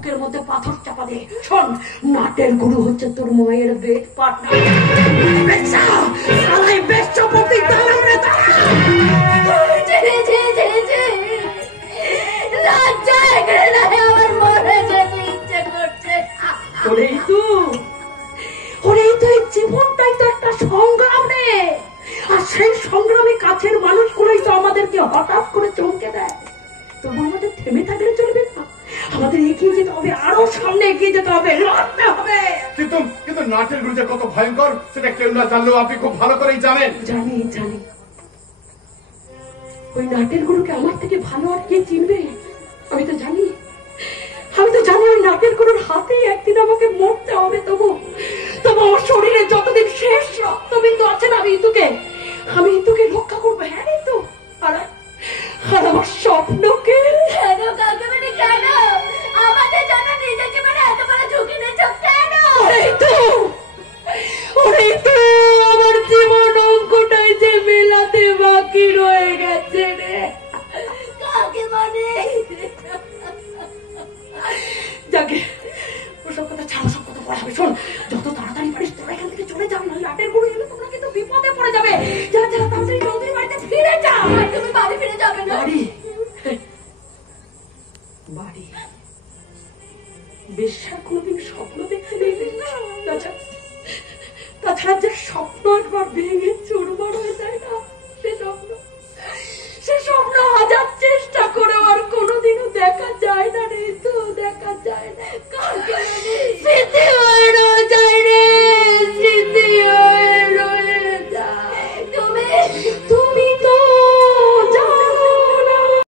বুকের মধ্যে পাথর চাপা দে। শোন, নাটের গুরু হচ্ছে তোর মায়ের বেড পার্টনার। জীবনটাই তো একটা সংগ্রাম রে, আর সেই সংগ্রামে কাছের মানুষগুলোই তো আমাদেরকে হঠাৎ করে চমকে দেয়। তবু আমাদের থেমে থাকলে চলবে না, আমাদের এগিয়ে যেতে হবে, আরো সামনে এগিয়ে যেতে হবে, লড়তে হবে। কিন্তু কিন্তু নাটের গুরু যে কত ভয়ঙ্কর সেটা কেউ না জানলেও আপনি খুব ভালো করেই জানেন। জানি জানি, ওই নাটের গুরুকে আমার থেকে ভালো আর কে চিনবে? আমি তো জানি, আমি তো জানি ওই নাটের গুরুর হাতেই একদিন আমাকে মরতে হবে। তবু তবু আমার শরীরে যতদিন শেষ রক্তবিন্দু আছে না, আমি ইতুকে রক্ষা করবো। হ্যাঁ ঋতু, আর আমার স্বপ্নকে কেন কাকে মানে কেন আমাদের জন্য নিজের জীবনে এত বড় ঝুঁকি নিচ্ছ কেন? আমার জীবন অঙ্কটাই যে মেলাতে বাকি রয়ে গেছে রে। কাকে মানে? যাকে ওসব কথা ছাড়া, সব কথা পড়াবে। শোন, যত তাড়াতাড়ি পারিস তোরা এখান থেকে চলে যাবে, না লাটের গুরু এলে তোমরা কিন্তু বিপদে পড়ে যাবে। যা যা, তাড়াতাড়ি চৌধুরী বাড়িতে ফিরে যা। তুমি বাড়ি ফিরে যাবে না? বাড়ি বেশ্যার কোনোদিন স্বপ্ন দেখতে নেই। তাছাড়া যে স্বপ্ন একবার ভেঙে চুরমার হয়ে যায় না,